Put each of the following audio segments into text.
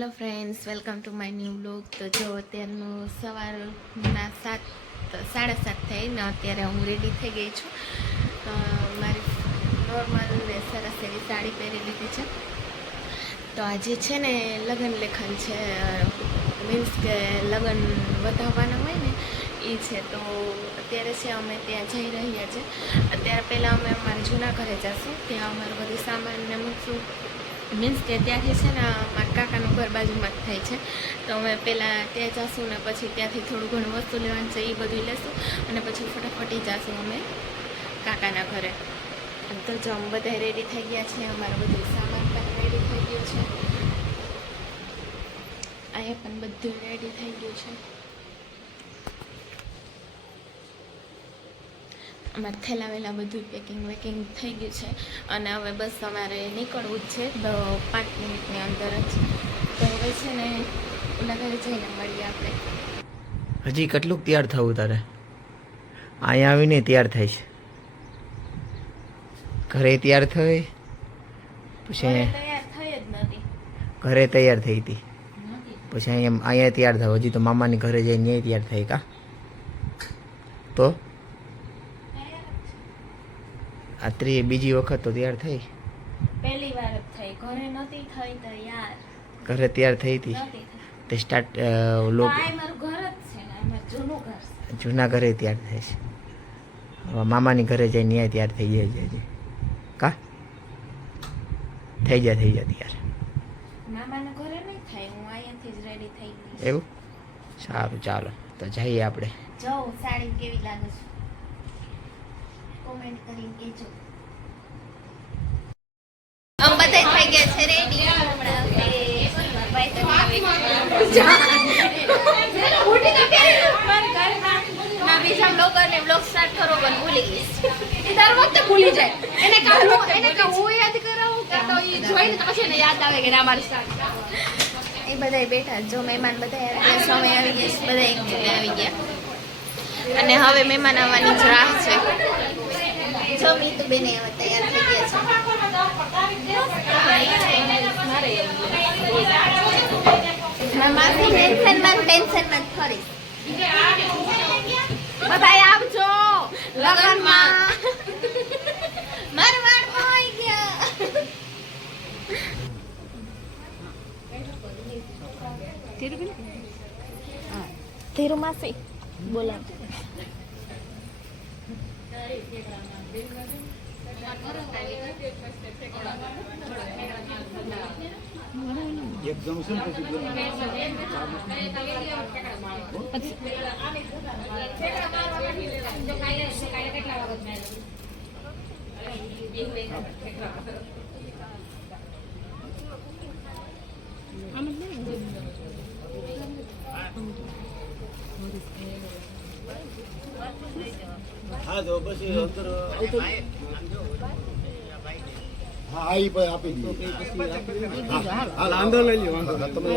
Hello friends, welcome to my new blog. તો જો અત્યારનું સવારના 7:30 થઈ ને અત્યારે હું રેડી થઈ ગઈ છું. મારી નોર્મલ ને સરસ એવી સાડી પહેરી લીધી છે. તો આજે છે ને લગ્ન લેખન છે, મીન્સ કે લગ્ન વધાવવાના હોય ને એ છે. તો અત્યારે છે અમે ત્યાં જઈ રહ્યા છે. અત્યારે પહેલાં અમે અમારા જૂના ઘરે જઈશું, ત્યાં અમારું બધું સામાન ને મૂકશું. મીન્સ કે ત્યાંથી છે ને મારા કાકાનું ઘર બાજુમાં જ થાય છે. તો અમે પહેલાં ત્યાં જઈશું ને પછી ત્યાંથી થોડું ઘણું વસ્તુ લેવાનું છે એ બધું લેશું અને પછી ફટાફટી જઈશું અમે કાકાના ઘરે. તો જો અમે બધા રેડી થઈ ગયા છે, અમારો બધું સામાન પણ રેડી થઈ ગયો છે, અહીંયા પણ બધું રેડી થઈ ગયું છે. અમારે થેલા વેલા બધું પેકિંગ વેકિંગ થઈ ગયું છે અને હવે બસ અમારે નીકળવું જ છે 5 મિનિટની અંદર જ. તો હવે છે ને ઓલા ઘરે જઈને મળીએ આપણે. હજી કેટલુંક તૈયાર થવું તારે? અહીંયા આવીને તૈયાર થાય છે, ઘરે તૈયાર થઈ પછી તૈયાર થઈ જ નથી, ઘરે તૈયાર થઈ હતી પછી અહીંયા તૈયાર થાવ. હજી તો મામાની ઘરે જઈને ત્યાં તૈયાર થઈ કા? તો આ બીજી વખત તો તૈયાર થઈ, પહેલી વાર જ થઈ, ઘરે નહોતી થઈ. તો યાર ઘરે તૈયાર થઈ હતી તે સ્ટાર્ટ લોક મારું ઘર જ છે ને, અમારું જૂનું ઘર છે. જૂના ઘરે તૈયાર થાય છે. હવે મામાની ઘરે જઈને ત્યાં તૈયાર થઈ જાય છે હજી કા? થઈ જા તૈયાર. મામાના ઘરે નહીં થાય, હું અહીંયાથી જ રેડી થઈ ગઈ. એવું? સારું, ચાલો તો જઈએ આપણે. જો સાડી કેવી લાગે છે કોમેન્ટ કરીને કહેજો. આમ બધા થઈ ગયા છે રેડી. બ્લોગ સ્ટાર્ટ કરો પણ ભૂલી ગઈ. એ દર વખતે ભૂલી જાય. એને કહું હું યાદ કરાવું કે તો એ જોઈને પછી ને યાદ આવે કે ના મારી સ્ટાર્ટ. એ બધા બેઠા, જો મહેમાન બધા આવી ગયા, સમય આવી ગયા, બધા એક જગ્યાએ આવી ગયા અને હવે મહેમાન આવવાની જ રાહ છે. જો મીતુ બેને હવે તૈયાર થઈ ગયા છે. માસી ટેન્શનમાં ફરી બધાય આવજો લગનમાં. મારા વાળ આવી ગયા. ધીરુ માસી બોલા. હા તો પછી અંતર હા એ પણ આપી દઈએ. હાલ અંદર લઈ લ્યો, વાંધો નહીં. તમે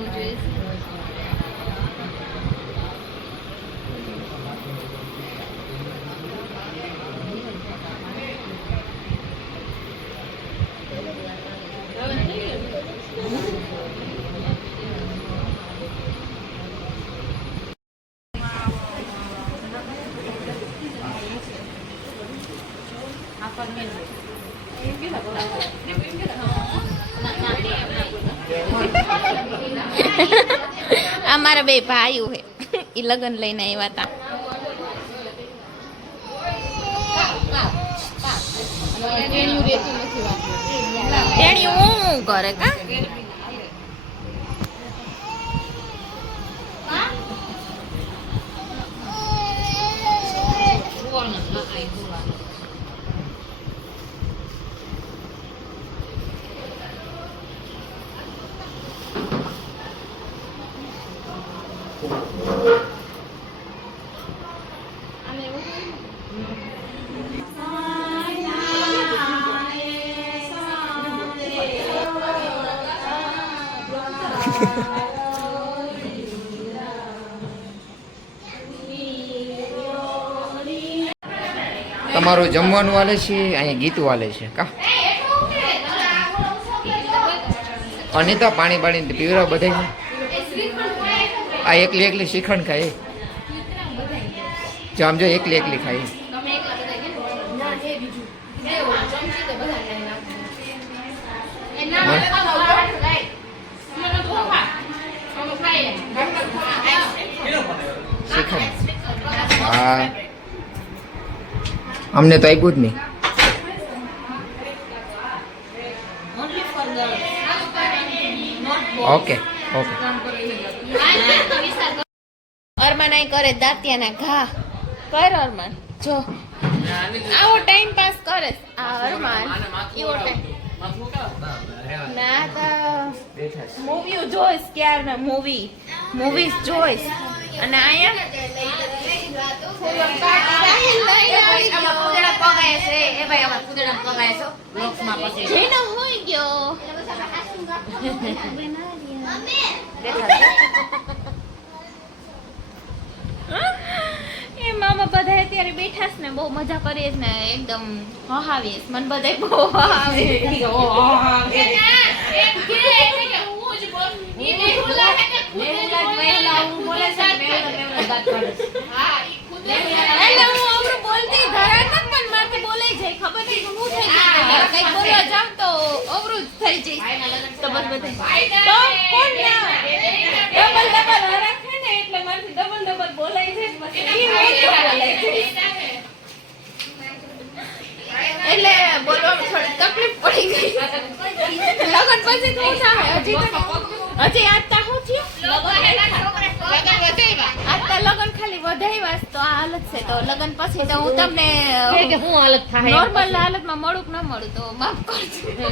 ખાવું જોઈએ છે. આ મારા બે ભાઈઓ હે એ લગન લઈને આવ્યા હતા. તેણી હું કરે કા તમારું જમવાનું વાલે છે, અહીંયા ગીત વાલે છે કા અનિતા પાણી બાણી પીવરાવ બધા આ એકલી એકલી શ્રીખંડ ખાય જો આમ જો એકલી એકલી ખાય શ્રીખંડ હા અમને તો આપ્યું જ નહીં. ઓકે ઓકે અરમાન આઈ કરે દાંતિયાના ઘા કર અરમાન જો આવો ટાઈમ પાસ કરે આ અરમાન એવો ટાઈમ ના તો મૂવી જોઈશ ક્યારના મૂવીઝ જોઈશ અને અહીંયા હોય ગયો એ મામા બધા અત્યારે બેઠા છે ને બહુ મજા કરીએ ને એકદમ હહાવીએ મને બધા બહુ હહાવે બોલતી ધરાર પણ મારથી બોલાઈ જાય ખબર નહીં હું થઈ ગયું કઈક બોલવા જાવ તો અવરું થઈ જાય તો બસ બધા તો કોણ ના ડબલ રાખે ને એટલે મારથી ડબલ બોલાઈ જાય એટલે બોલવામાં થોડી તકલીફ પડી ગઈ લગન પછી શું થાય હજી આજતા શું થયું આજતા લગન ખાલી વધાવ્યા તો આ હાલત છે તો લગન પછી તો હું તમને હું હાલત થાય નોર્મલ હાલતમાં મળું કે ન મળું તો માફ કરજો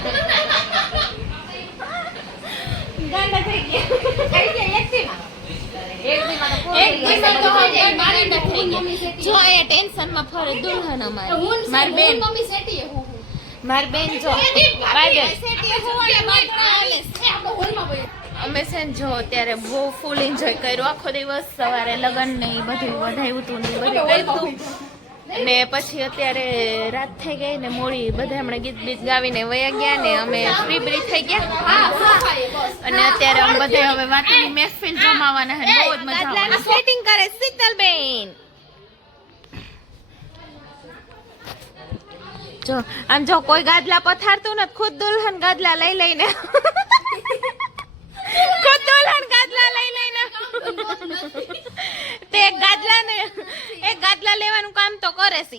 ગાંડા થઈ ગયા એક દિવસ તો મારી ન થઈ ગયા જો એ ટેન્શન માં ફરે દુલ્હન અમારી મારી બેન મારી બેન જો અમે છે ને જો અત્યારે બહુ ફૂલ એન્જોય કર્યો આખો દિવસ સવારે લગન ને બધું વધાવ્યું હતું ને બધું કર્યું ને પછી અત્યારે રાત થઈ ગઈ ને મોડી બધા હમણાં ગીત બીત ગાવીને વયા ગયા ને અમે ફ્રી બ્રી થઈ ગયા અને અત્યારે અમે બધા હવે વાતની મહેફિલ જમાવાના છે બહુ જ મજા આવે સેટિંગ કરે શીતલબેન જો આમ જો કોઈ ગાદલા પથારતું નથી ખુદ દુલ્હન ગાદલા લઈ લઈને ખુદ દુલ્હન ગાદલા લઈ લઈને તે એક ગાદલા લેવાનું કામ તો કરે છે.